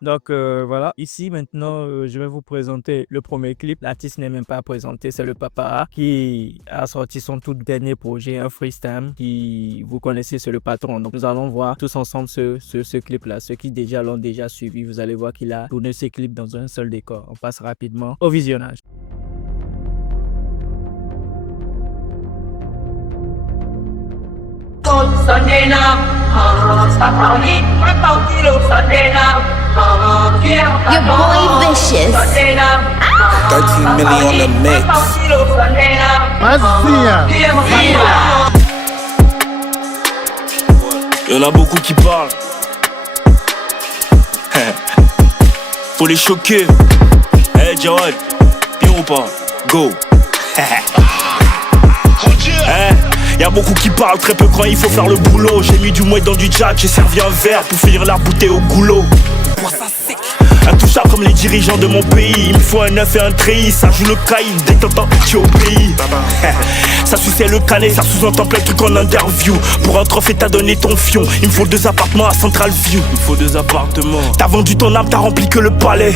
Donc voilà, ici maintenant, je vais vous présenter le premier clip. L'artiste n'est même pas présenté, c'est le Papa qui a sorti son tout dernier projet, un freestyle qui, vous connaissez, c'est le patron. Donc nous allons voir tous ensemble ce clip-là. Ceux qui déjà l'ont déjà suivi, vous allez voir qu'il a tourné ce clip dans un seul décor. On passe rapidement au visionnage. Sunday now, stop running, what about you, Sunday now? Your boy Vicious. 13 million on the mix. Y'en a beaucoup qui parlent. Faut les choquer. Hey Jawad, bien ou pas? Go. Y'a beaucoup qui parlent, très peu quand il faut faire le boulot. J'ai mis du mouet dans du jack, j'ai servi un verre pour finir la bouteille au goulot. Intouchable comme les dirigeants de mon pays. Il me faut un œuf et un treillis. Ça joue le caïd dès que t'entends tu es au pays. Ça suçait le canet, ça sous-entend plein de trucs en interview. Pour un trophée t'as donné ton fion. Il me faut 2 appartements à Central View. Il me faut 2 appartements. T'as vendu ton âme, t'as rempli que le palais.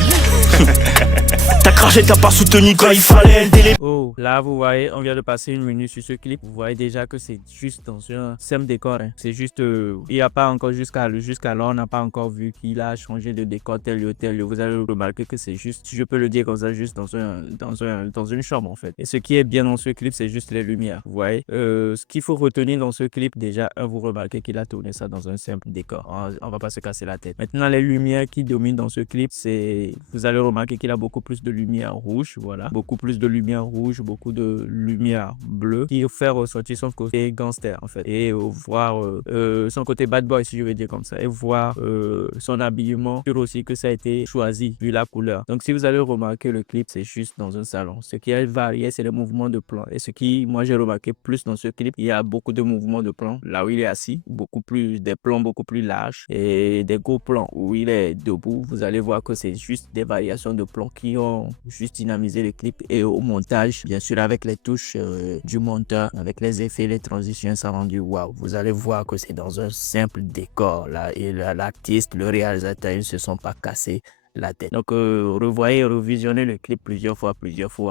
T'as craché, t'as pas soutenu quand il fallait. Oh, là vous voyez, on vient de passer 1 minute sur ce clip. Vous voyez déjà que c'est juste dans un simple décor. C'est juste, il n'y a pas encore jusqu'à là, on n'a pas encore vu qu'il a changé de décor tel lieu, tel lieu. Vous allez remarquer que c'est juste, si je peux le dire comme ça, juste dans une chambre en fait. Et ce qui est bien dans ce clip, c'est juste les lumières. Vous voyez, ce qu'il faut retenir dans ce clip, déjà, vous remarquez qu'il a tourné ça dans un simple décor. On va pas se casser la tête. Maintenant, les lumières qui dominent dans ce clip, c'est, vous allez remarquer qu'il a beaucoup plus de lumière rouge, voilà, beaucoup plus de lumière rouge, beaucoup de lumière bleue, qui fait ressortir son côté gangster en fait, et voir son côté bad boy, si je veux dire comme ça, et voir son habillement, sûr aussi que ça a été choisi vu la couleur. Donc si vous allez remarquer, le clip c'est juste dans un salon. Ce qui est varié, c'est les mouvements de plan, et ce qui, moi j'ai remarqué plus dans ce clip, il y a beaucoup de mouvements de plan là où il est assis, beaucoup plus, des plans beaucoup plus larges, et des gros plans où il est debout. Vous allez voir que c'est juste des variations de plans qui ont juste dynamisé le clip. Et au montage, bien sûr, avec les touches du monteur, avec les effets, les transitions, ça a rendu waouh. Vous allez voir que c'est dans un simple décor là, et l'artiste, le réalisateur, ils ne se sont pas cassés la tête. Donc revoyez, revisionnez le clip plusieurs fois.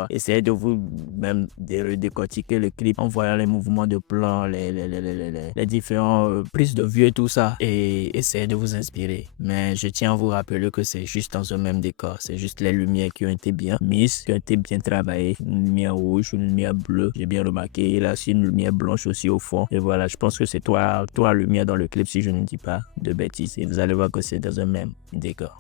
Essayez de vous même de décortiquer le clip en voyant les mouvements de plan, les différents prises de vue et tout ça, et essayez de vous inspirer. Mais je tiens à vous rappeler que c'est juste dans un même décor. C'est juste les lumières qui ont été bien mises, qui ont été bien travaillées. Une lumière rouge, une lumière bleue, j'ai bien remarqué. Et là aussi une lumière blanche aussi au fond. Et voilà, je pense que c'est trois lumières dans le clip, si je ne dis pas de bêtises. Et vous allez voir que c'est dans un même décor.